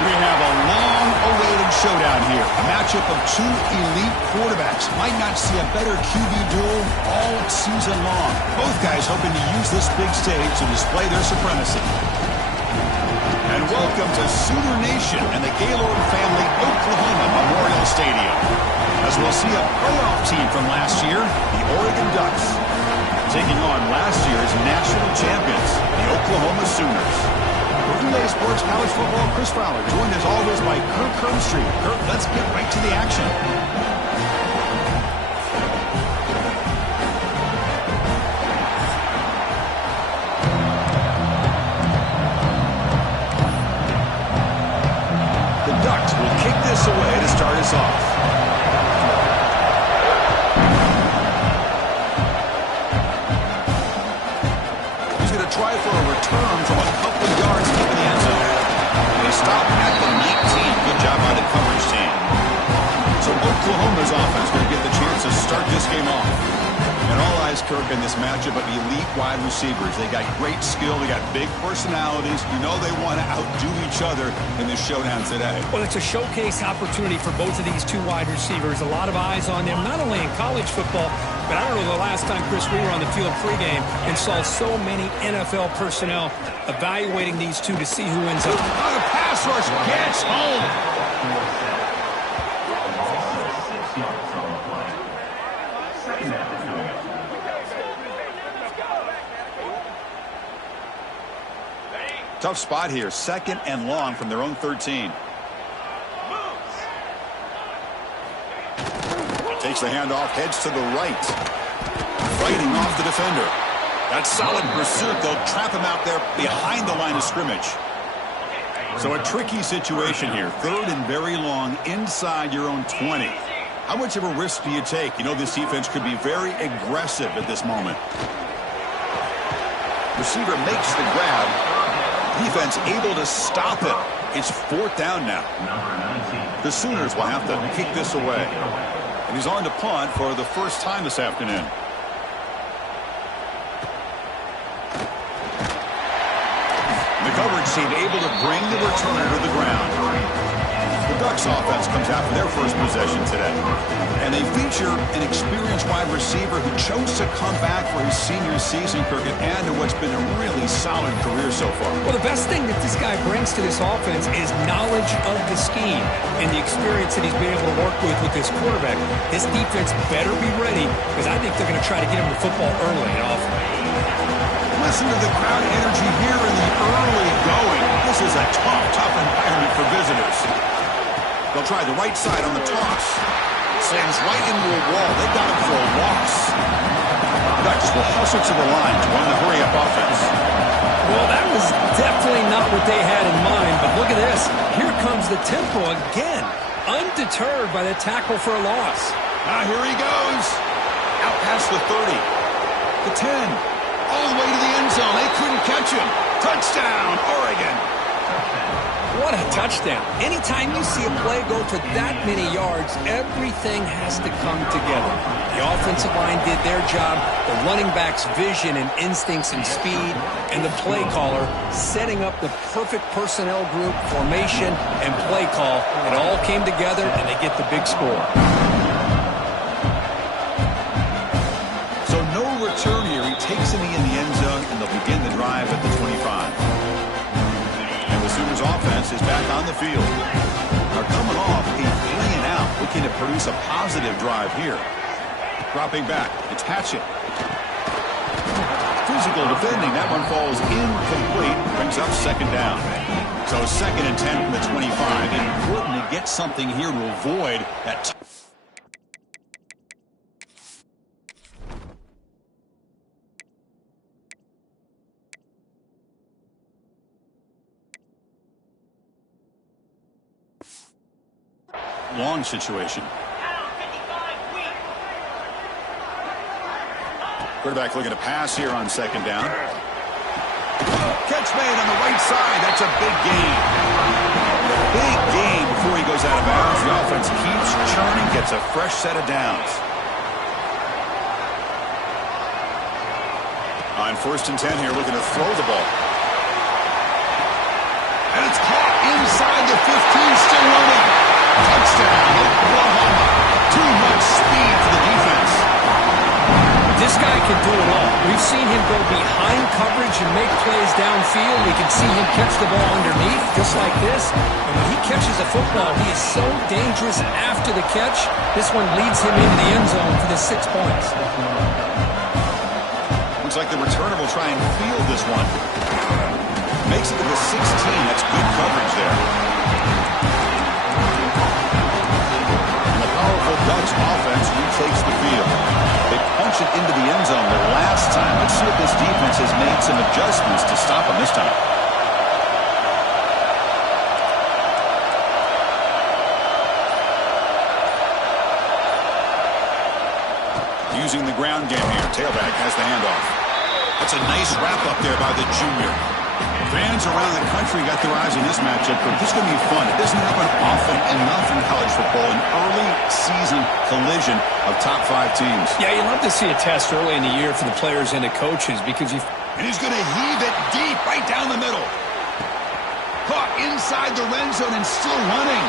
We have a long-awaited showdown here. A matchup of two elite quarterbacks. Might not see a better QB duel all season long. Both guys hoping to use this big stage to display their supremacy. And welcome to Sooner Nation and the Gaylord family Oklahoma Memorial Stadium. As we'll see a playoff team from last year, the Oregon Ducks, taking on last year's national champions, the Oklahoma Sooners. Relay Sports College Football, Chris Fowler, joined as always by Kirk Hermstreet. Kirk, let's get right to the action. The Ducks will kick this away to start us off. He's going to try for a return from a couple of yards deep in the end zone. And they stop at the 19. Good job by the coverage team. So Oklahoma's offense going to get the chance to start this game off. And all eyes, Kirk, in this matchup of elite wide receivers. They got great skill. They got big personalities. You know they want to outdo each other in this showdown today. Well, it's a showcase opportunity for both of these two wide receivers. A lot of eyes on them, not only in college football, but I don't know the last time, Chris, we were on the field pregame and saw so many NFL personnel evaluating these two to see who ends up. The pass rush gets home. Tough spot here. 2nd and long from their own 13. Takes the handoff, heads to the right. Fighting off the defender. That's solid pursuit. They'll trap him out there behind the line of scrimmage. So a tricky situation here. 3rd and very long inside your own 20. How much of a risk do you take? You know this defense could be very aggressive at this moment. Receiver makes the grab. Defense able to stop it. It's 4th down now. The Sooners will have to kick this away. And he's on to punt for the first time this afternoon. The coverage team able to bring the returner to the ground. The Ducks offense comes out for their first possession today. And they feature an experienced wide receiver who chose to come back for his senior season, Kirk, and add to what's been a really solid career so far. Well, the best thing that this guy brings to this offense is knowledge of the scheme and the experience that he's been able to work with this quarterback. This defense better be ready because I think they're going to try to get him the football early and often. Listen to the crowd energy here in the early going. This is a tough environment for visitors. They'll try the right side on the toss. Slams right into a wall. They got him for a loss. Ducks will hustle to the line to run the hurry-up offense. Well, that was definitely not what they had in mind, but look at this. Here comes the tempo again. Undeterred by the tackle for a loss. Now here he goes. Out past the 30. The 10. All the way to the end zone. They couldn't catch him. Touchdown, Oregon. What a touchdown. Anytime you see a play go for that many yards, everything has to come together. The offensive line did their job, the running back's vision and instincts and speed, and the play caller setting up the perfect personnel group, formation, and play call. It all came together, and they get the big score. So no return here. He takes it in the end zone, and they'll begin the drive at the 25. Sooners offense is back on the field. They're coming off a 3-and-out, looking to produce a positive drive here. Dropping back, it's Hatchett. Physical defending, that one falls incomplete, brings up 2nd down. So 2nd and 10 from the 25. Important to get something here to avoid that. Long situation. Quarterback looking to pass here on 2nd down. Catch made on the right side. That's a big gain. Big gain before he goes out of bounds. The offense keeps churning, gets a fresh set of downs. On 1st and 10 here, looking to throw the ball. And it's caught inside the 15, still running. Touchdown, Oklahoma. Too much speed for the defense. This guy can do it all. We've seen him go behind coverage and make plays downfield. We can see him catch the ball underneath, just like this. And when he catches a football, he is so dangerous after the catch. This one leads him into the end zone for the 6 points. Looks like the returner will try and field this one. Makes it to the 16. That's good coverage there. And the powerful Ducks offense retakes the field. They punch it into the end zone the last time. Let's see if this defense has made some adjustments to stop them this time. Using the ground game here. Tailback has the handoff. That's a nice wrap-up there by the junior. Fans around the country got their eyes on this matchup, but this is going to be fun. It doesn't happen often enough in college football, an early season collision of top 5 teams. Yeah, you love to see a test early in the year for the players and the coaches because you... And he's going to heave it deep right down the middle. Caught inside the red zone and still running.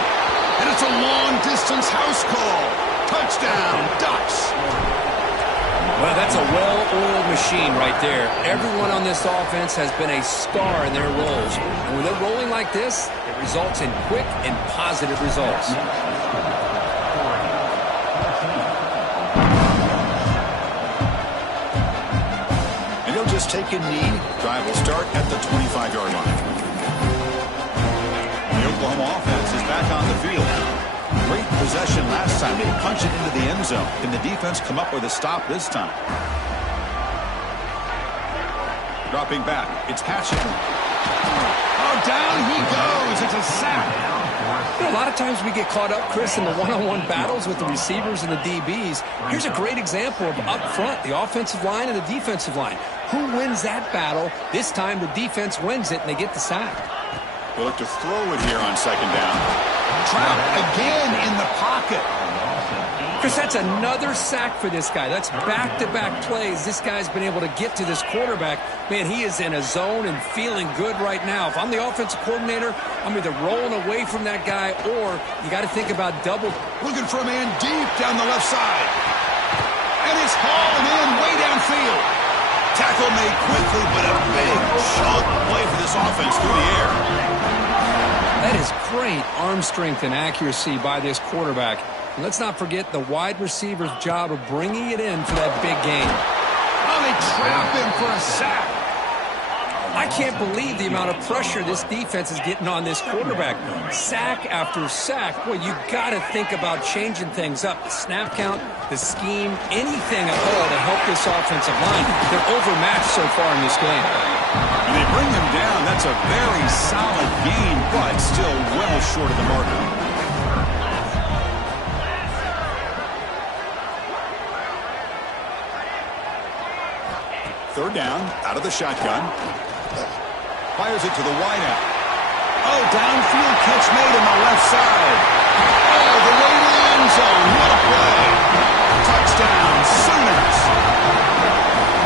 And it's a long-distance house call. Touchdown, Ducks. Well, that's a well-oiled machine right there. Everyone on this offense has been a star in their roles. And when they're rolling like this, it results in quick and positive results. And he'll just take a knee. Drive will start at the 25-yard line. The Oklahoma offense is back on the field. Great possession last time. They punch it into the end zone. Can the defense come up with a stop this time? Dropping back. It's Hatchet. Oh, down he goes. It's a sack. You know, a lot of times we get caught up, Chris, in the one-on-one battles with the receivers and the DBs. Here's a great example of up front, the offensive line and the defensive line. Who wins that battle? This time the defense wins it, and they get the sack. We'll look to throw it here on 2nd down. Trapped again in the pocket. Chris, that's another sack for this guy. That's back-to-back plays. This guy's been able to get to this quarterback. Man, he is in a zone and feeling good right now. If I'm the offensive coordinator, I'm either rolling away from that guy or you got to think about double. Looking for a man deep down the left side. And it's hauled in way downfield. Tackle made quickly, but a big chunk play for this offense through the air. That is great arm strength and accuracy by this quarterback. And let's not forget the wide receiver's job of bringing it in for that big gain. Oh, they trap him for a sack. I can't believe the amount of pressure this defense is getting on this quarterback. Sack after sack. Boy, you got to think about changing things up. The snap count, the scheme, anything at all to help this offensive line. They're overmatched so far in this game. And they bring them down. That's a very solid gain, but still well short of the marker. Third down, out of the shotgun. Fires it to the wideout. Oh, downfield catch made on the left side. Oh, the way to the end zone. What a play. Touchdown, Sooners.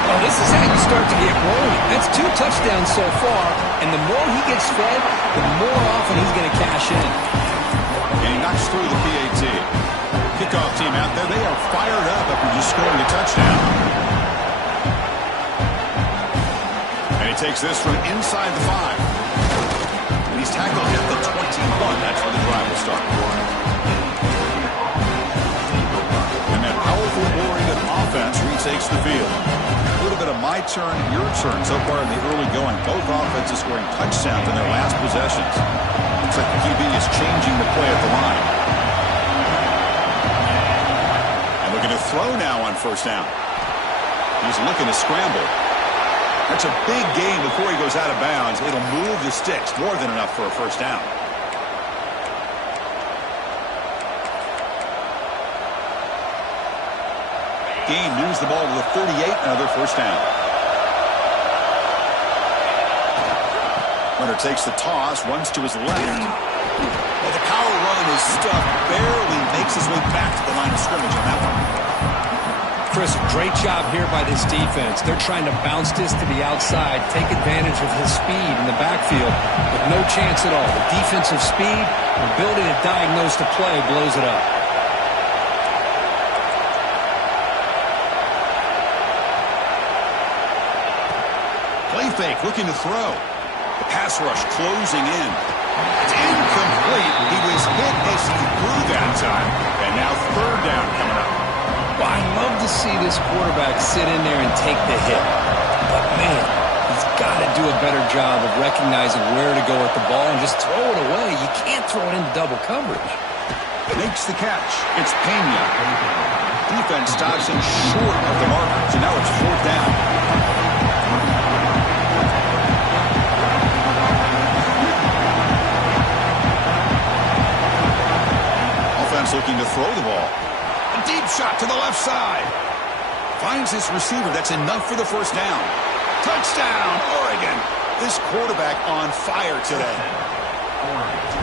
Oh, this is how you start to get rolling. That's 2 touchdowns so far, and the more he gets fed, the more often he's going to cash in. And he knocks through the PAT. Kickoff team out there, they are fired up after just scoring a touchdown. And he takes this from inside the 5. And he's tackled at the 21. That's where the drive will start. And that powerful Oregon offense retakes the field. A little bit of my turn, your turn. So far in the early going, both offenses scoring touchdowns in their last possessions. Looks like the QB is changing the play at the line. And looking to throw now on first down. He's looking to scramble. That's a big gain before he goes out of bounds. It'll move the sticks, more than enough for a first down. Gain moves the ball to the 38, another first down. Runner takes the toss, runs to his left. Well, the power run is stuffed, barely makes his way back to the line of scrimmage on that one. Chris, great job here by this defense. They're trying to bounce this to the outside, take advantage of his speed in the backfield, with no chance at all. The defensive speed, ability to diagnose the play, blows it up. Play fake, looking to throw. The pass rush closing in. It's incomplete. He was hit as he threw that time. And now third down coming up. Well, I love to see this quarterback sit in there and take the hit. But, man, he's got to do a better job of recognizing where to go with the ball and just throw it away. You can't throw it into double coverage. Makes the catch. It's Pena. Defense stops him short of the marker. So now it's fourth down. Offense looking to throw the ball. Deep shot to the left side. Finds his receiver. That's enough for the first down. Touchdown, Oregon. This quarterback on fire today.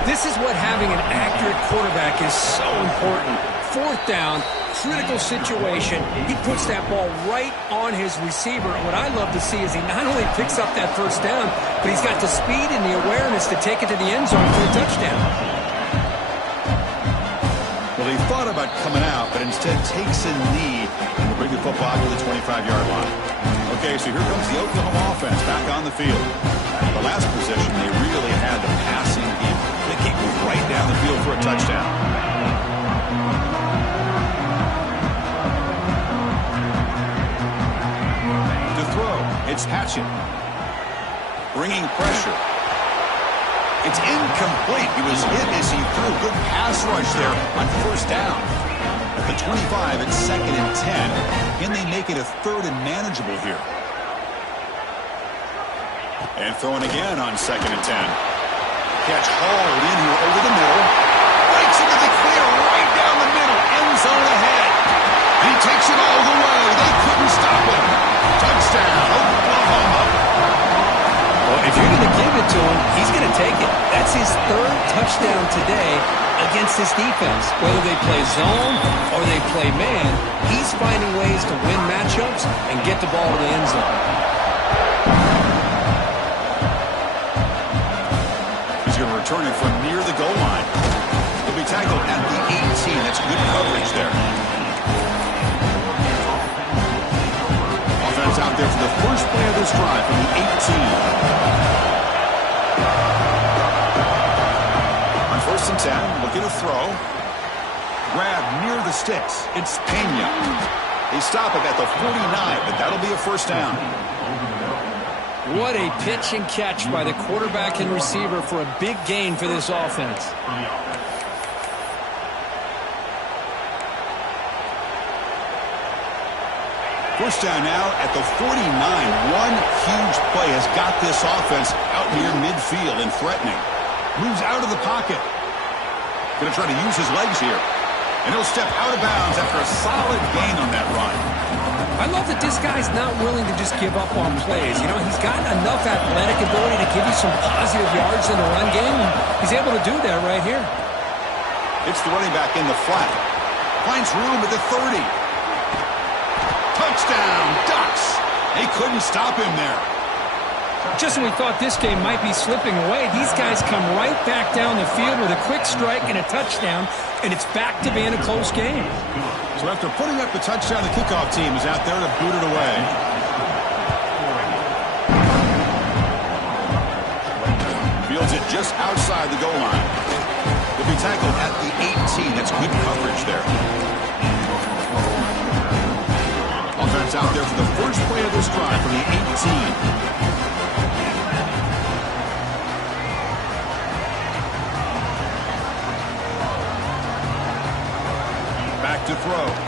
This is what having an accurate quarterback is so important. Fourth down, critical situation. He puts that ball right on his receiver. And what I love to see is he not only picks up that first down, but he's got the speed and the awareness to take it to the end zone for a touchdown. Well, he thought about coming out, but instead takes a knee and will bring the football to the 25-yard line. Okay, so here comes the Oklahoma offense back on the field. The last possession, they really had the passing game. They kicked right down the field for a touchdown. To throw, it's Hatchett. Bringing pressure. It's incomplete. He was hit as he threw. Good pass rush there on first down. At the 25, it's second and 10. Can they make it a third and manageable here? And throwing again on second and 10. Catch hauled in here over the middle. Breaks into the clear right down the middle. End zone ahead. And he takes it all the way. They couldn't stop him. Touchdown, Oklahoma. Well, if you're going to give it to him, he's going to take it. That's his third touchdown today against this defense. Whether they play zone or they play man, he's finding ways to win matchups and get the ball to the end zone. He's going to return it from near the goal line. He'll be tackled at the 18. That's good coverage there. Offense out there for the first play of this drive from the 18. On first and 10, looking to throw. Grab near the sticks. It's Pena. They stop him at the 49, but that'll be a first down. What a pitch and catch by the quarterback and receiver for a big gain for this offense. First down now at the 49. One huge play has got this offense out near midfield and threatening. Moves out of the pocket. Going to try to use his legs here. And he'll step out of bounds after a solid gain on that run. I love that this guy's not willing to just give up on plays. You know, he's got enough athletic ability to give you some positive yards in the run game, and he's able to do that right here. It's the running back in the flat. Finds room at the 30. Touchdown, Ducks. They couldn't stop him there. Just when we thought this game might be slipping away, these guys come right back down the field with a quick strike and a touchdown, and it's back to being a close game. So after putting up the touchdown, the kickoff team is out there to boot it away. Fields it just outside the goal line. He'll be tackled at the 18. That's good coverage there. Offense out there for the first play of this drive from the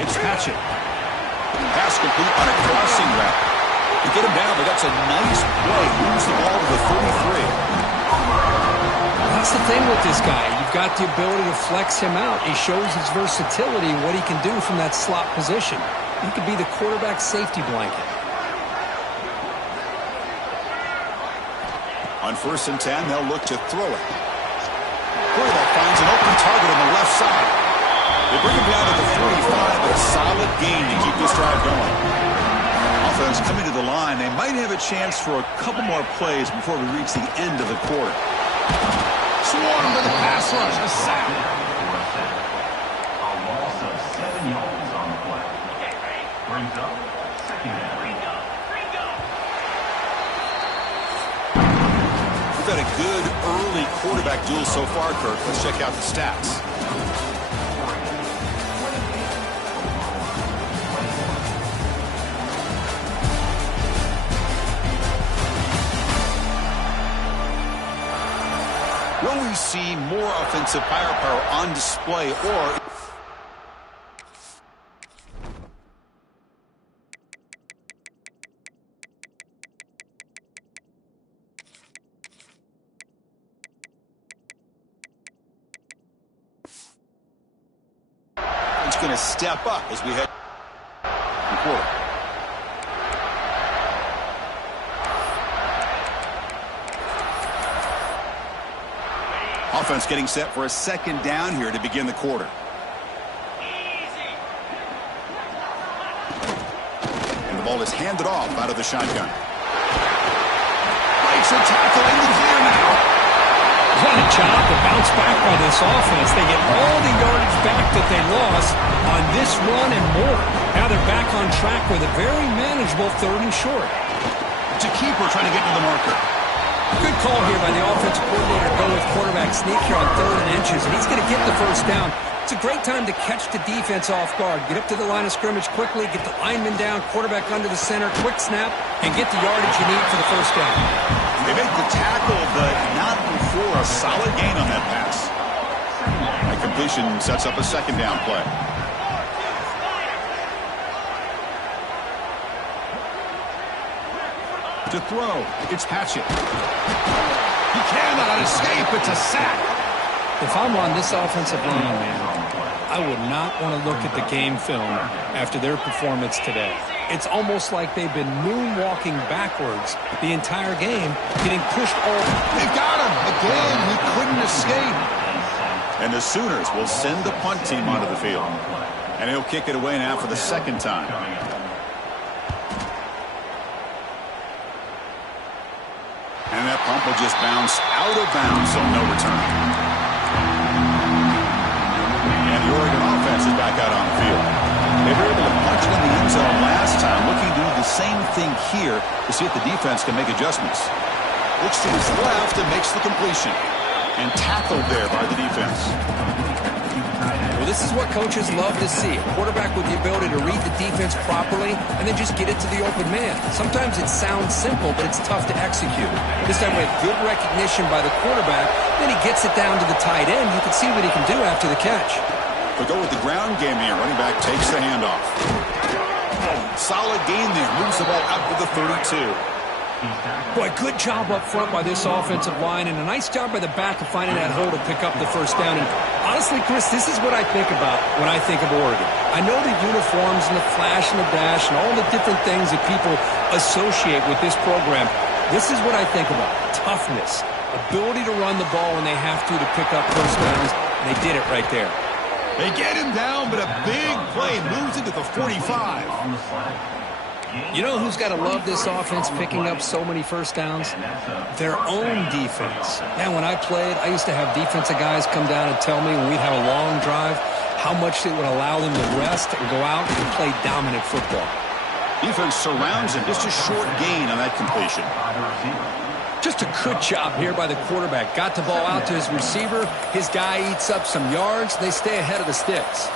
It's Patchett. Pass complete on a crossing route. To get him down, but that's a nice play. Moves the ball to the 33. That's the thing with this guy. You've got the ability to flex him out. He shows his versatility and what he can do from that slot position. He could be the quarterback's safety blanket. On 1st and 10, they'll look to throw it. Quarterback finds an open target on the left side. They bring him down to the 45, but a solid gain to keep this drive going. Offense coming to the line. They might have a chance for a couple more plays before we reach the end of the quarter. Swarm to the pass rush. A sack. A loss of 7 yards on the play. Brings up second down. We've had a good early quarterback duel so far, Kirk. Let's check out the stats. Will we see more offensive firepower on display, or it's going to step up as we head to the quarter? Offense getting set for a second down here to begin the quarter. And the ball is handed off out of the shotgun. Breaks a tackle in the clear now. What a job to bounce back by this offense. They get all the yardage back that they lost on this run and more. Now they're back on track with a very manageable 3rd and short. It's a keeper trying to get to the marker. Good call here by the offensive coordinator to go with quarterback sneak here on 3rd and inches, and he's going to get the first down. It's a great time to catch the defense off guard. Get up to the line of scrimmage quickly, get the lineman down, quarterback under the center, quick snap, and get the yardage you need for the first down. They make the tackle, but not before a solid gain on that pass. That completion sets up a second down play. To throw, it's Patchett. He cannot escape. It's a sack. If I'm on this offensive line, man, I would not want to look at the game film after their performance today. It's almost like they've been moonwalking backwards the entire game, getting pushed over. They've got him. Again, he couldn't escape. And the Sooners will send the punt team onto the field. And he'll kick it away now for the second time. And that pump will just bounce out of bounds, so no return. And the Oregon offense is back out on the field. They were able to punch it in the end zone last time, looking to do the same thing here to see if the defense can make adjustments. Looks to his left and makes the completion. And tackled there by the defense. Well, this is what coaches love to see. A quarterback with the ability to read the defense properly and then just get it to the open man. Sometimes it sounds simple, but it's tough to execute. This time we have good recognition by the quarterback. Then he gets it down to the tight end. You can see what he can do after the catch. They'll go with the ground game here. Running back takes the handoff. Solid gain there. Moves the ball out to the 32. Boy, good job up front by this offensive line, and a nice job by the back of finding that hole to pick up the first down. And honestly, Chris, this is what I think about when I think of Oregon. I know the uniforms and the flash and the dash and all the different things that people associate with this program. This is what I think about. Toughness, ability to run the ball when they have to pick up first downs, and they did it right there. They get him down, but a big play moves into the 45. You know who's got to love this offense picking up so many first downs? Their own defense. Man, when I played, I used to have defensive guys come down and tell me when we'd have a long drive how much it would allow them to rest and go out and play dominant football. Defense surrounds him. Just a short gain on that completion. Just a good job here by the quarterback. Got the ball out to his receiver. His guy eats up some yards. They stay ahead of the sticks.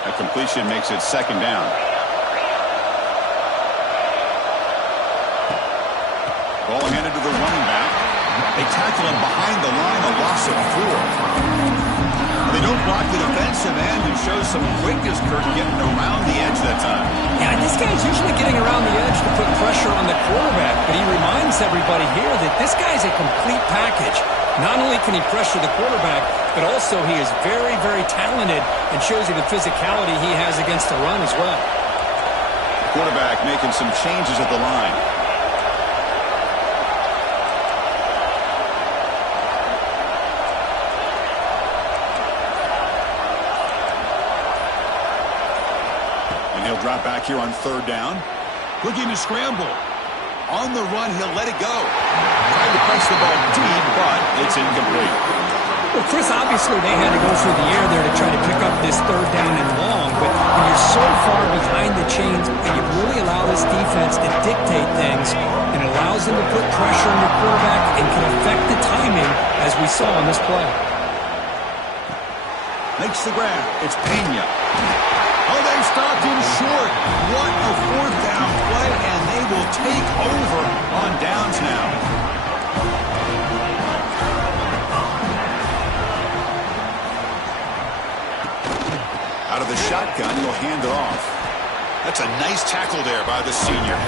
A completion makes it second down. Ball handed to the running back. They tackle him behind the line, a loss of 4. They don't block the defensive end and show some quickness, Kurt, getting around the edge that time. Yeah, this guy's usually getting around the edge to put pressure on the quarterback, but he reminds everybody here that this guy's a complete package. Not only can he pressure the quarterback, but also he is very, very talented and shows you the physicality he has against the run as well. Quarterback making some changes at the line. And he'll drop back here on 3rd down. Looking to scramble. On the run, he'll let it go. Tried to press the ball deep, but it's incomplete. Well, Chris, obviously they had to go through the air there to try to pick up this 3rd down and long, but when you're so far behind the chains and you really allow this defense to dictate things, it allows them to put pressure on the quarterback and can affect the timing, as we saw on this play. Makes the grab. It's Pena. Oh, they stopped him short. What a 4th down play, and they will take over on downs now. Out of the shotgun, he'll hand it off. That's a nice tackle there by the senior.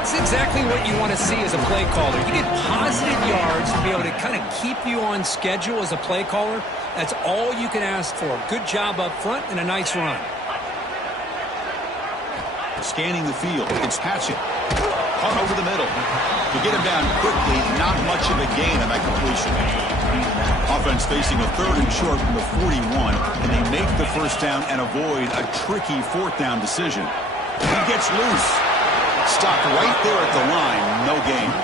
It's exactly what you want to see as a play caller. You get positive yards to be able to kind of keep you on schedule as a play caller. That's all you can ask for. Good job up front and a nice run. Scanning the field, it's Hatchett. Caught over the middle. To get him down quickly, not much of a gain on that completion. Offense facing a 3rd and short from the 41, and they make the 1st down and avoid a tricky 4th down decision. He gets loose. Stopped right there at the line, no gain.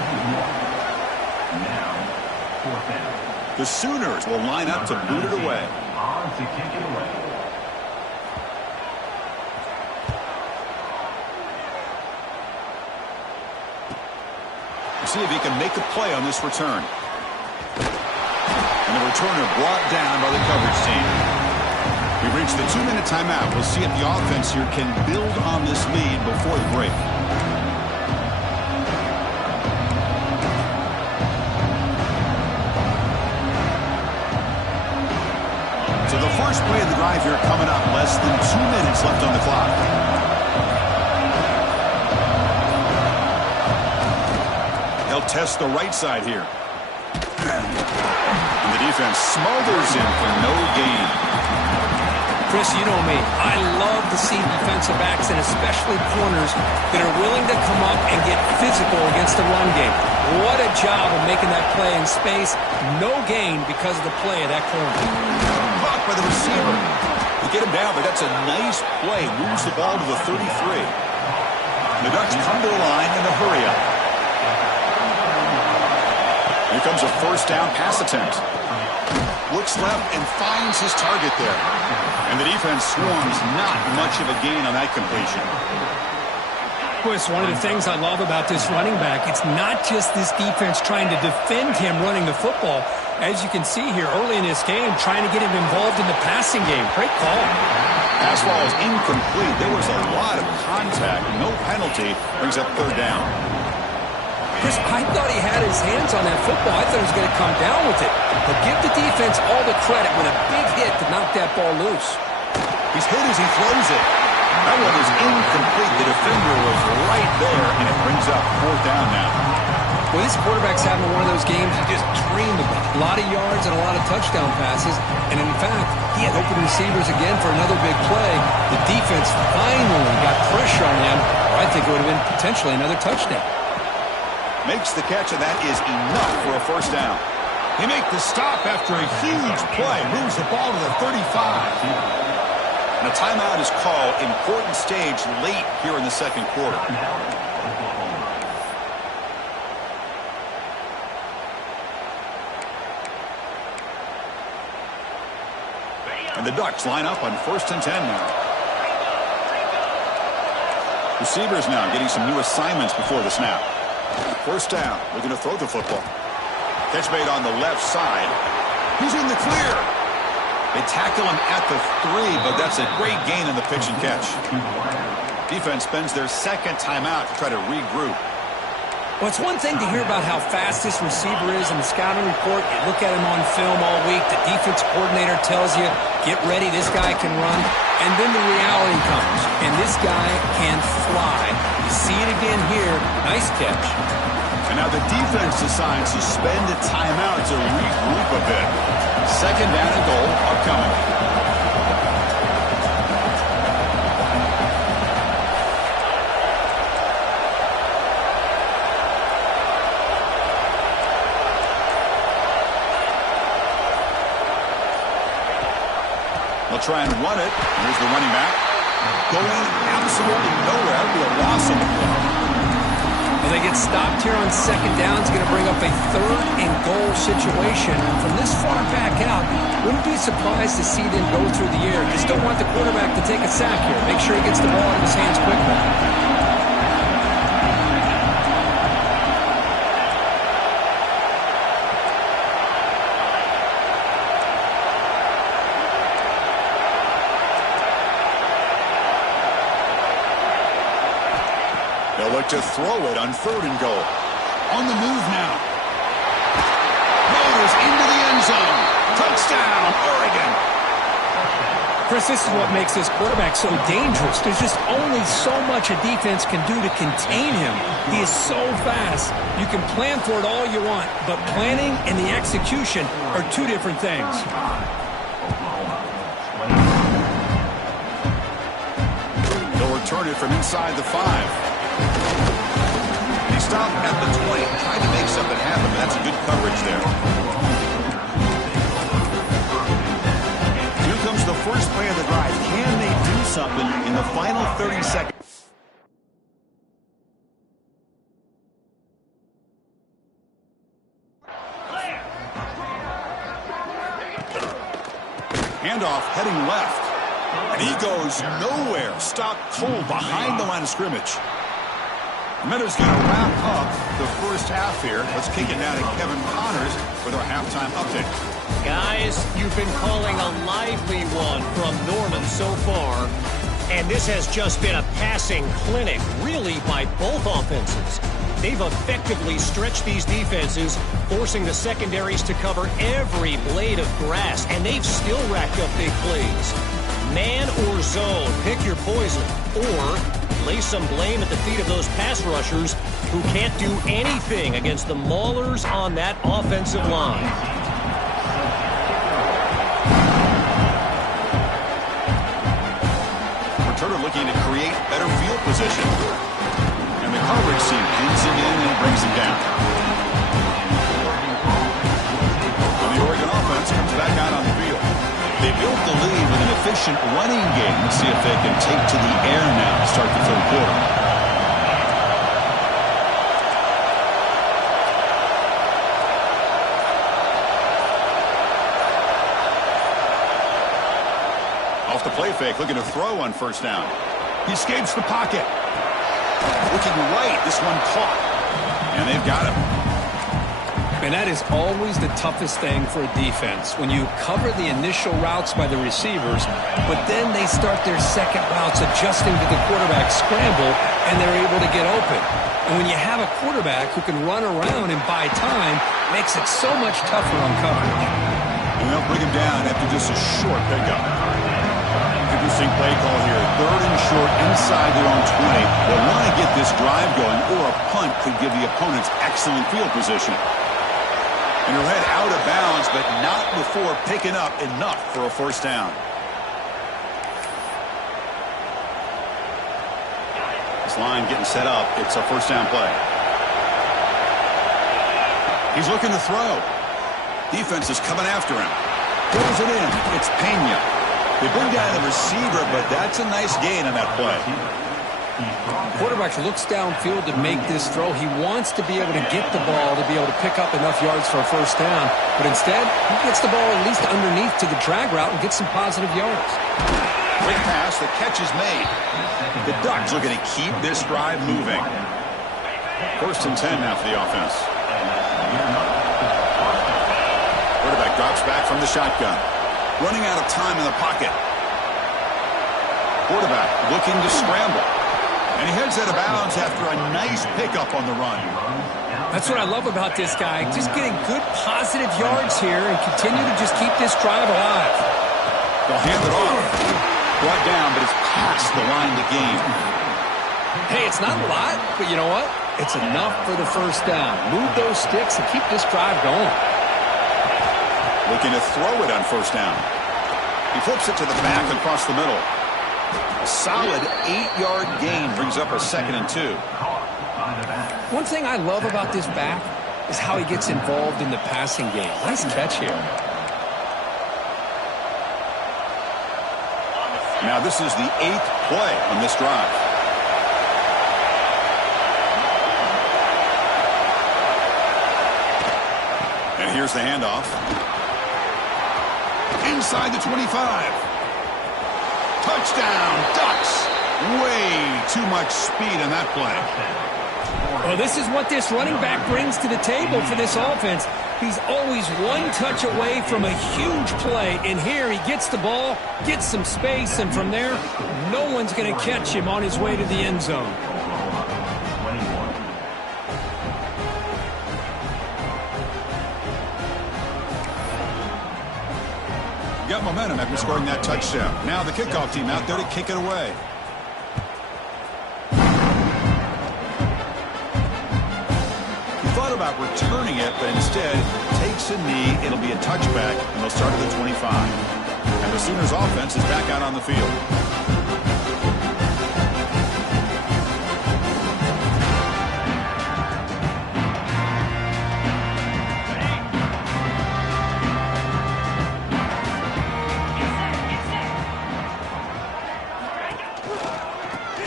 Now, 4th down. The Sooners will line up to boot it away. On to kick it away. See if he can make a play on this return. And the returner brought down by the coverage team. We've reached the 2-minute timeout. We'll see if the offense here can build on this lead before the break. So the first play of the drive here coming up. Less than 2 minutes left on the clock. Test the right side here. And the defense smothers him for no gain. Chris, you know me. I love to see defensive backs and especially corners that are willing to come up and get physical against the run game. What a job of making that play in space. No gain because of the play of that corner. Caught by the receiver. They get him down, but that's a nice play. Moves the ball to the 33. The Ducks come to the line in a hurry-up. Here comes a 1st down pass attempt. Looks left and finds his target there. And the defense swarms, not much of a gain on that completion. Boy, it's one of the things I love about this running back. It's not just this defense trying to defend him running the football. As you can see here early in this game, trying to get him involved in the passing game. Great call. Pass ball is incomplete. There was a lot of contact. No penalty. Brings up 3rd down. Chris, I thought he had his hands on that football. I thought he was going to come down with it. But give the defense all the credit with a big hit to knock that ball loose. He's hit as he throws it. That one is incomplete. The defender was right there, and it brings up 4th down now. Well, this quarterback's having one of those games you just dream about. A lot of yards and a lot of touchdown passes. And in fact, he had open receivers again for another big play. The defense finally got pressure on him, or I think it would have been potentially another touchdown. Makes the catch, and that is enough for a 1st down. He makes the stop after a huge play. Moves the ball to the 35. And a timeout is called. Important stage late here in the 2nd quarter. And the Ducks line up on 1st and 10 now. Receivers now getting some new assignments before the snap. 1st down. Looking to throw the football. Catch made on the left side. He's in the clear. They tackle him at the 3, but that's a great gain in the pitch and catch. Defense spends their 2nd timeout to try to regroup. Well, it's one thing to hear about how fast this receiver is in the scouting report. You look at him on film all week. The defense coordinator tells you, get ready, this guy can run. And then the reality comes, and this guy can fly. You see it again here. Nice catch. And now the defense decides to spend a timeout to regroup a bit. Second down and goal upcoming. They'll try and run it. Here's the running back. Going absolutely nowhere. That would be a loss of the play. Well, they get stopped here on second down. It's going to bring up a third and goal situation. From this far back out, wouldn't be surprised to see them go through the air. Just don't want the quarterback to take a sack here. Make sure he gets the ball in his hands quickly. They'll look to throw it on third and goal. On the move now. Motors into the end zone. Touchdown, Oregon. Chris, this is what makes this quarterback so dangerous. There's just only so much a defense can do to contain him. He is so fast. You can plan for it all you want, but planning and the execution are two different things. They'll return it from inside the 5. He stopped at the 20, tried to make something happen, but that's a good coverage there. Here comes the first play of the drive. Can they do something in the final 30 seconds? Handoff heading left. And he goes nowhere. Stopped cold behind the line of scrimmage. Minutes going to wrap up the first half here. Let's kick it now to Kevin Connors with our halftime update. Guys, you've been calling a lively one from Norman so far. And this has just been a passing clinic, really, by both offenses. They've effectively stretched these defenses, forcing the secondaries to cover every blade of grass, and they've still racked up big plays. Man or zone, pick your poison, or lay some blame at the feet of those pass rushers who can't do anything against the maulers on that offensive line. Returner looking to create better field position. And the coverage team pins him in and brings him down. And the Oregon offense comes back out on the field. They built the lead with an efficient running game. Let's see if they can take to the air now to start the third quarter. Off the play fake, looking to throw on first down. He escapes the pocket. Looking right, this one caught. And they've got him. And that is always the toughest thing for a defense, when you cover the initial routes by the receivers, but then they start their second routes adjusting to the quarterback scramble, and they're able to get open. And when you have a quarterback who can run around and buy time, it makes it so much tougher on coverage. And they'll bring him down after just a short pickup. Interesting play call here. Third and short inside their own 20. They'll want to get this drive going, or a punt could give the opponents excellent field position. And he'll head out of bounds, but not before picking up enough for a first down. This line getting set up. It's a first down play. He's looking to throw. Defense is coming after him. Pulls it in. It's Pena. They bring down the receiver, but that's a nice gain on that play. Quarterback looks downfield to make this throw. He wants to be able to get the ball to be able to pick up enough yards for a first down. But instead, he gets the ball at least underneath to the drag route and gets some positive yards. Quick pass, the catch is made. The Ducks looking to keep this drive moving. First and 10 now for the offense. Quarterback drops back from the shotgun. Running out of time in the pocket. Quarterback looking to scramble. And he heads out of bounds after a nice pickup on the run. That's what I love about this guy. Just getting good, positive yards here and continue to just keep this drive alive. They'll hand it off. Brought down, but it's past the line to gain. Hey, it's not a lot, but you know what? It's enough for the first down. Move those sticks and keep this drive going. Looking to throw it on first down. He flips it to the back across the middle. A solid 8-yard gain brings up a 2nd and 2. One thing I love about this back is how he gets involved in the passing game. Nice catch here. Now this is the 8th play on this drive. And here's the handoff. Inside the 25. Touchdown, Ducks. Way too much speed on that play. Well, this is what this running back brings to the table for this offense. He's always one touch away from a huge play. And here he gets the ball, gets some space, and from there, no one's going to catch him on his way to the end zone. Got momentum after scoring that touchdown. Now the kickoff team out there to kick it away. He thought about returning it, but instead takes a knee. It'll be a touchback, and they'll start at the 25. And the Sooners offense is back out on the field.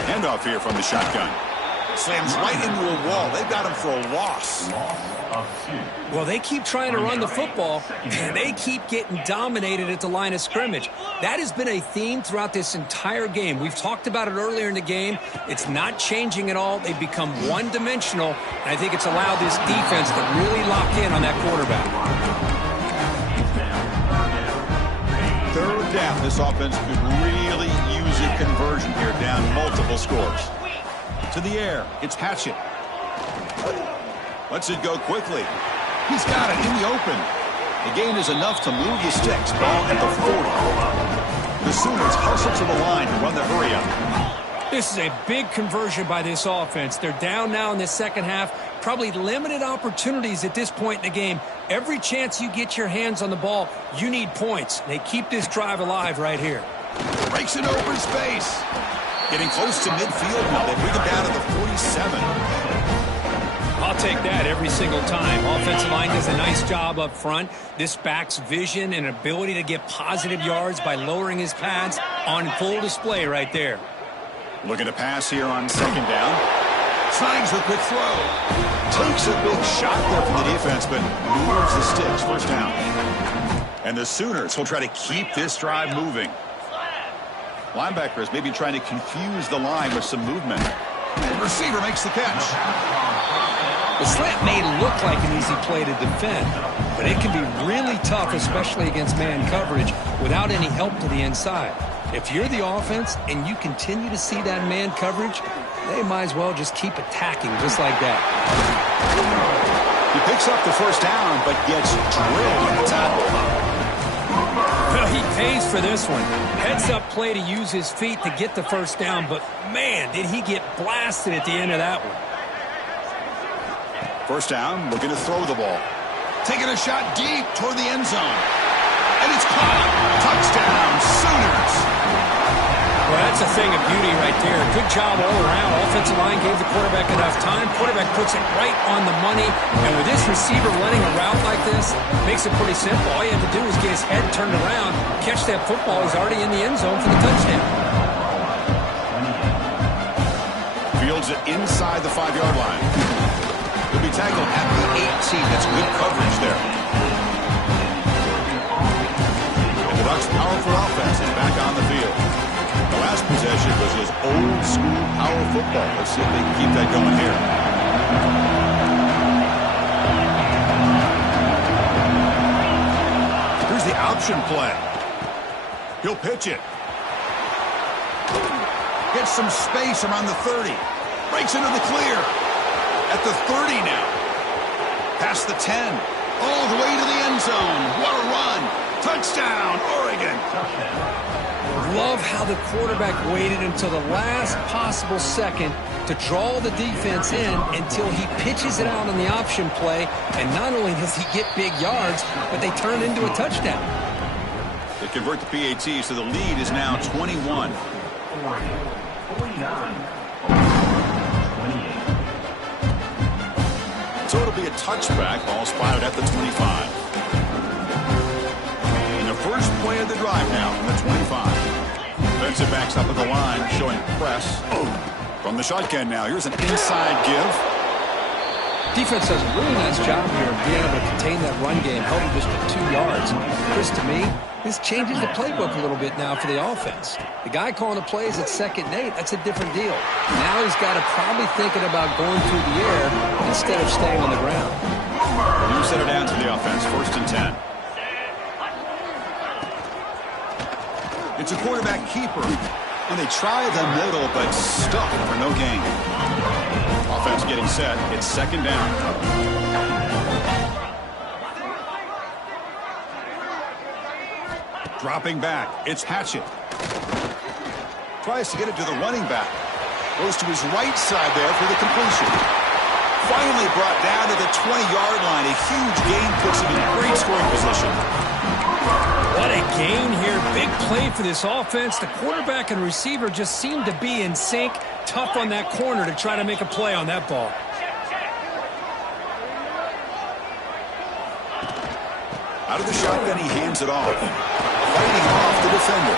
Handoff here from the shotgun. Slams right into a wall. They've got him for a loss. Well, they keep trying to run the football, and they keep getting dominated at the line of scrimmage. That has been a theme throughout this entire game. We've talked about it earlier in the game. It's not changing at all. They've become one-dimensional, and I think it's allowed this defense to really lock in on that quarterback. Third down. This offense could really use a conversion here, down multiple scores. To the air. It's Hatchett. Lets it go quickly. He's got it in the open. The gain is enough to move the sticks. Ball at the 40. The Sooners hustle to the line and run the hurry up. This is a big conversion by this offense. They're down now in the second half. Probably limited opportunities at this point in the game. Every chance you get your hands on the ball, you need points. They keep this drive alive right here. Breaks into open space. Getting close to midfield now. They bring it down to the 47. I'll take that every single time. Offensive line does a nice job up front. This back's vision and ability to get positive yards by lowering his pads on full display right there. Looking to pass here on second down. Signs the quick throw. Takes a big shot there from the defense, but moves the sticks. First down. And the Sooners will try to keep this drive moving. Linebackers maybe trying to confuse the line with some movement. And receiver makes the catch. The slant may look like an easy play to defend, but it can be really tough, especially against man coverage, without any help to the inside. If you're the offense and you continue to see that man coverage, they might as well just keep attacking just like that. He picks up the first down, but gets drilled in the tackle. Well, he pays for this one. Heads-up play to use his feet to get the first down, but, man, did he get blasted at the end of that one. First down, looking to throw the ball. Taking a shot deep toward the end zone. And it's caught. Touchdown, Sooners. Well, that's a thing of beauty right there. Good job all around. Offensive line gave the quarterback enough time. Quarterback puts it right on the money. And with this receiver running a route like this, makes it pretty simple. All you have to do is get his head turned around, catch that football. He's already in the end zone for the touchdown. Fields it inside the 5-yard line. He'll be tackled at the 18. That's good coverage there. And the Ducks' powerful offense is back on the field. The last possession was just old-school power football. Let's see if they can keep that going here. Here's the option play. He'll pitch it. Gets some space around the 30. Breaks into the clear. At the 30 now. Past the 10. All the way to the end zone. What a run. Touchdown, Oregon. Love how the quarterback waited until the last possible second to draw the defense in until he pitches it out on the option play. And not only does he get big yards, but they turn into a touchdown. They convert the PAT, so the lead is now 21. Oregon, 49. 28. So it'll be a touchback. Ball spotted at the 25. And the first play of the drive now from the 25. Defensive backs up at the line, showing press. From the shotgun now, here's an inside give. Defense does a really nice job here of being able to contain that run game, held him just to 2 yards. Chris, to me, this changes the playbook a little bit now for the offense. The guy calling the plays at 2nd and 8, that's a different deal. Now he's got to probably thinking about going through the air instead of staying on the ground. You set it down to the offense, 1st and 10. It's a quarterback keeper. And they try the middle, but stuck for no gain. Offense getting set. It's 2nd down. Dropping back. It's Hatchett. Tries to get it to the running back. Goes to his right side there for the completion. Finally brought down to the 20-yard line. A huge gain puts him in great scoring position. What a gain here. Big play for this offense. The quarterback and receiver just seem to be in sync. Tough on that corner to try to make a play on that ball. Out of the shotgun, he hands it off. Fighting off the defender.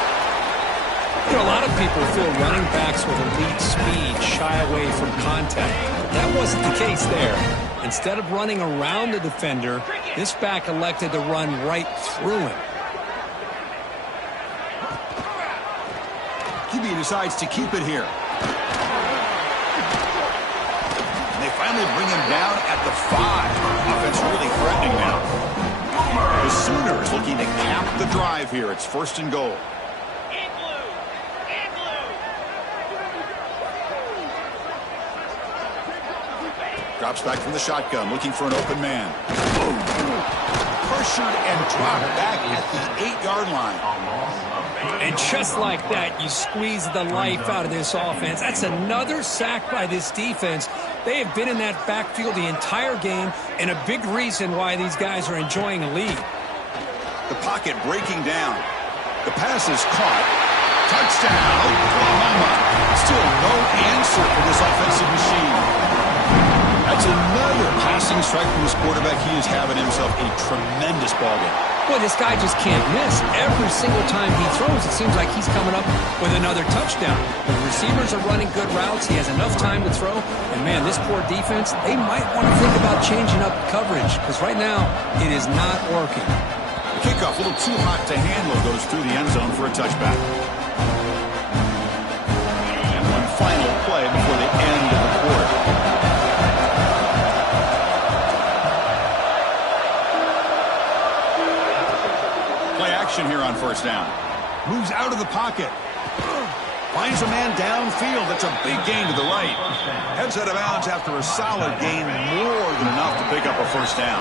You know, a lot of people feel running backs with elite speed shy away from contact. That wasn't the case there. Instead of running around the defender, this back elected to run right through him. QB decides to keep it here. And they finally bring him down at the 5. Offense really threatening now. The Sooners looking to cap the drive here. It's 1st and goal. Drops back from the shotgun, looking for an open man. Pressured and dropped back at the 8-yard line. And just like that, you squeeze the life out of this offense. That's another sack by this defense. They have been in that backfield the entire game, and a big reason why these guys are enjoying a lead. The pocket breaking down. The pass is caught. Touchdown, Oklahoma. Still no answer for this offensive machine. That's another passing strike from this quarterback. He is having himself a tremendous ballgame. Boy, this guy just can't miss. Every single time he throws, it seems like he's coming up with another touchdown. The receivers are running good routes. He has enough time to throw. And, man, this poor defense, they might want to think about changing up coverage because right now it is not working. The kickoff, a little too hot to handle, goes through the end zone for a touchback. And one final play before the end of the quarter. Here on 1st down. Moves out of the pocket. Finds a man downfield. That's a big gain to the right. Heads out of bounds after a solid gain, more than enough to pick up a 1st down.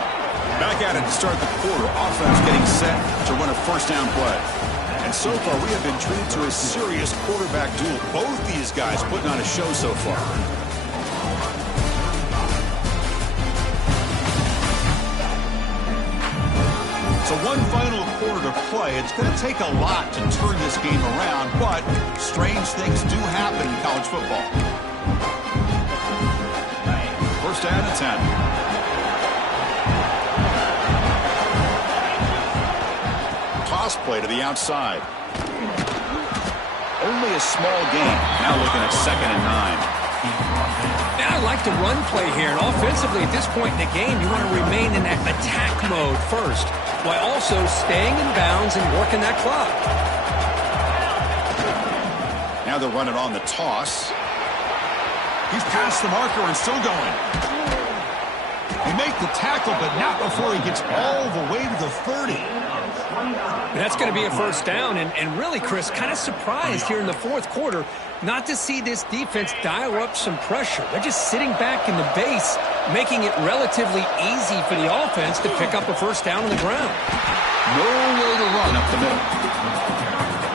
Back at it to start the quarter. Offense getting set to run a 1st down play. And so far, we have been treated to a serious quarterback duel. Both these guys putting on a show so far. So one final quarter to play. It's going to take a lot to turn this game around, but strange things do happen in college football. 1st down and 10. Toss play to the outside. Only a small gain. Now looking at 2nd and 9. Now I like the run play here, and offensively at this point in the game, you want to remain in that attack mode first, while also staying in bounds and working that clock. Now they're running on the toss. He's past the marker and still going. They make the tackle, but not before he gets all the way to the 30. That's going to be a 1st down, and really, Chris, kind of surprised here in the 4th quarter not to see this defense dial up some pressure. They're just sitting back in the base making it relatively easy for the offense to pick up a first down on the ground. Nowhere to run up the middle.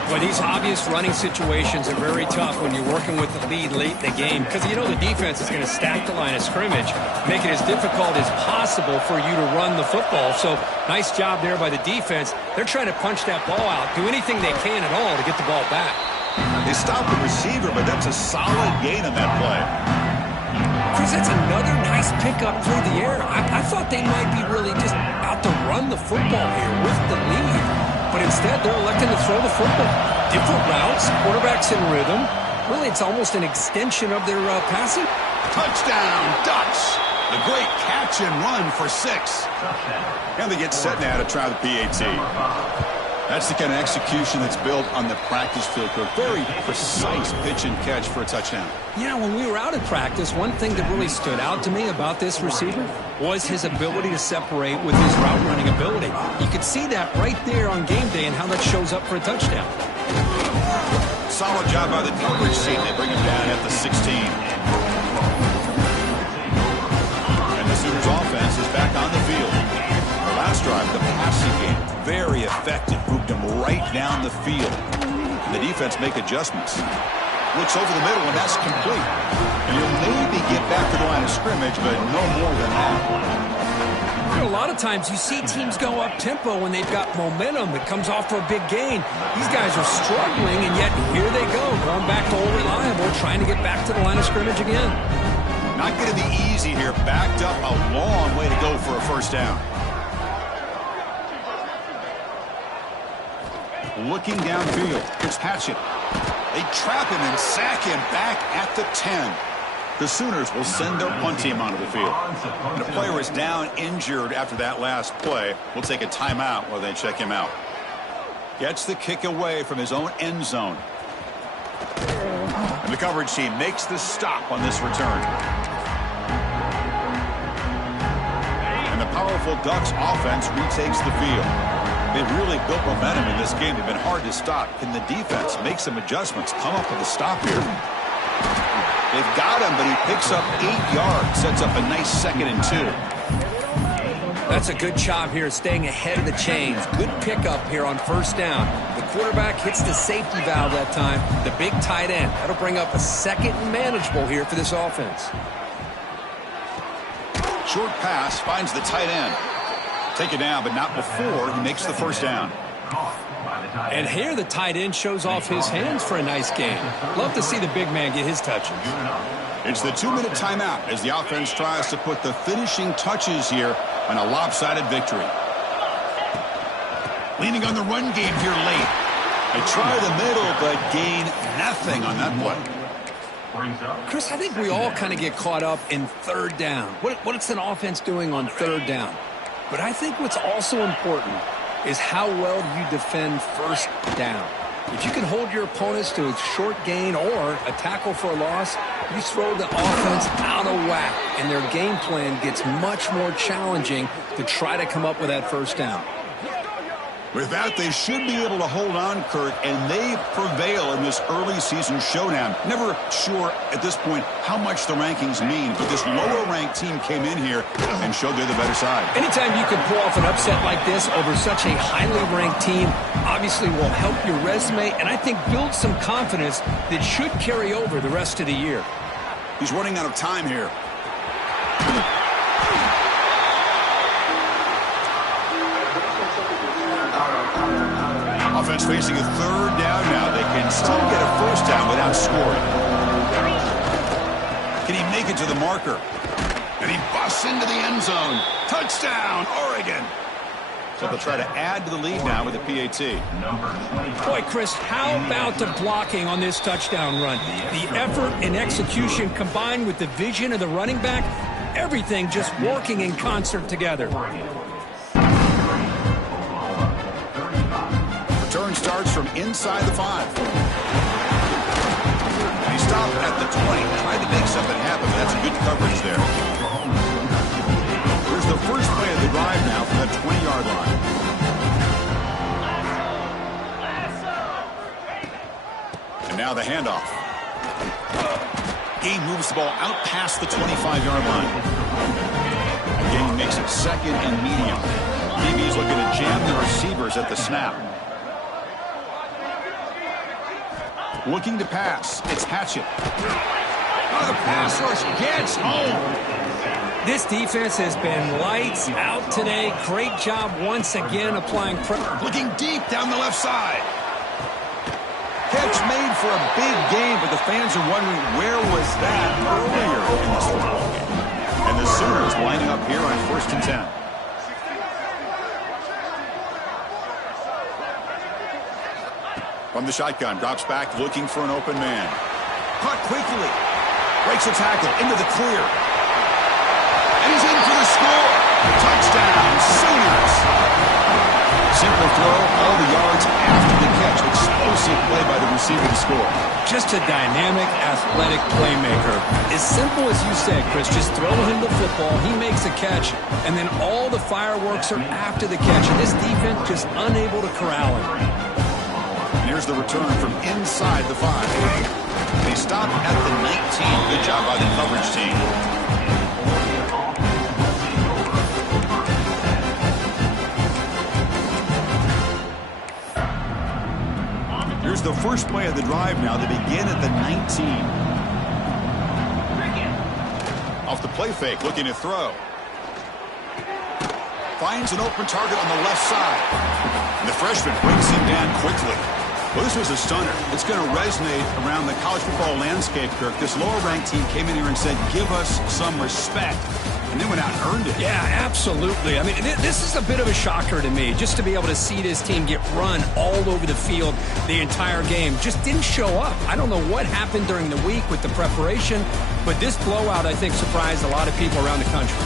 Well, these obvious running situations are very tough when you're working with the lead late in the game because you know the defense is going to stack the line of scrimmage, make it as difficult as possible for you to run the football. So nice job there by the defense. They're trying to punch that ball out, do anything they can at all to get the ball back. They stopped the receiver, but that's a solid gain on that play. Chris, that's another nice pickup through the air. I thought they might be really just out to run the football here with the lead. But instead, they're electing to throw the football. Different routes, quarterbacks in rhythm. Really, it's almost an extension of their passing. Touchdown, Ducks. A great catch and run for 6. And they get set now to try the PAT. That's the kind of execution that's built on the practice field. A very precise pitch and catch for a touchdown. Yeah, when we were out at practice, one thing that really stood out to me about this receiver was his ability to separate with his route running ability. You could see that right there on game day and how that shows up for a touchdown. Solid job by the coverage team. They bring him down at the 16. And the Sooners offense is back on the field. The last drive, the passing game, very effective. Moved him right down the field. And the defense make adjustments. Looks over the middle, and that's complete. And he'll maybe get back to the line of scrimmage, but no more than that. A lot of times you see teams go up-tempo when they've got momentum. It comes off for a big gain. These guys are struggling, and yet here they go, going back to old reliable, trying to get back to the line of scrimmage again. Not going to be easy here. Backed up a long way to go for a first down. Looking downfield, it's Hatchett. They trap him and sack him back at the 10. The Sooners will send their punt team onto the field. And the player is down injured after that last play. We'll take a timeout while they check him out. Gets the kick away from his own end zone. And the coverage team makes the stop on this return. And the powerful Ducks offense retakes the field. They've really built momentum in this game. They've been hard to stop. Can the defense make some adjustments? Come up with a stop here. They've got him, but he picks up 8 yards. Sets up a nice 2nd and 2. That's a good job here staying ahead of the chains. Good pickup here on first down. The quarterback hits the safety valve that time. The big tight end. That'll bring up a 2nd and manageable here for this offense. Short pass finds the tight end. Take it down, but not before he makes the first down. And here the tight end shows off his hands for a nice gain. Love to see the big man get his touches. It's the 2-minute timeout as the offense tries to put the finishing touches here on a lopsided victory. Leaning on the run game here late. They try the middle, but gain nothing on that play. Chris, I think we all kind of get caught up in third down. What's an offense doing on third down? But I think what's also important is how well you defend first down. If you can hold your opponents to a short gain or a tackle for a loss, you throw the offense out of whack, and their game plan gets much more challenging to try to come up with that first down. With that, they should be able to hold on, Kurt, and they prevail in this early season showdown. Never sure at this point how much the rankings mean, but this lower-ranked team came in here and showed they're the better side. Anytime you can pull off an upset like this over such a highly ranked team, obviously will help your resume and I think build some confidence that should carry over the rest of the year. He's running out of time here. Offense facing a third down now. They can still get a first down without scoring. Can he make it to the marker? And he busts into the end zone. Touchdown, Oregon. So they'll try to add to the lead now with the PAT. Boy, Chris, how about the blocking on this touchdown run? The effort and execution combined with the vision of the running back, everything just working in concert together. Return starts from inside the 5. And he stopped at the 20. Tried to make something happen, but that's good coverage there. Here's the first play of the drive now from the 20-yard line. And now the handoff. Game moves the ball out past the 25-yard line. Gain makes it second and medium. DB's looking to jam the receivers at the snap. Looking to pass. It's Hatchett. Oh, the pass rush gets home. This defense has been lights out today. Great job once again applying pressure. Looking deep down the left side. Catch made for a big game, but the fans are wondering where was that earlier in this football game. And the Sooners lining up here on 1st and 10. From the shotgun, drops back, looking for an open man. Caught quickly. Breaks a tackle, into the clear. And he's in for the score. Touchdown, Sooners. Simple throw, all the yards after the catch. Explosive play by the receiver to score. Just a dynamic, athletic playmaker. As simple as you said, Chris, just throw him the football, he makes a catch, and then all the fireworks are after the catch. And this defense just unable to corral him. Here's the return from inside the 5. They stop at the 19. Good job by the coverage team. Here's the first play of the drive now. They begin at the 19. Off the play fake, looking to throw. Finds an open target on the left side. And the freshman brings him down quickly. Well, this was a stunner. It's going to resonate around the college football landscape, Kirk. This lower-ranked team came in here and said, give us some respect. And they went out and earned it. Yeah, absolutely. I mean, this is a bit of a shocker to me, just to be able to see this team get run all over the field the entire game. Just didn't show up. I don't know what happened during the week with the preparation, but this blowout, I think, surprised a lot of people around the country.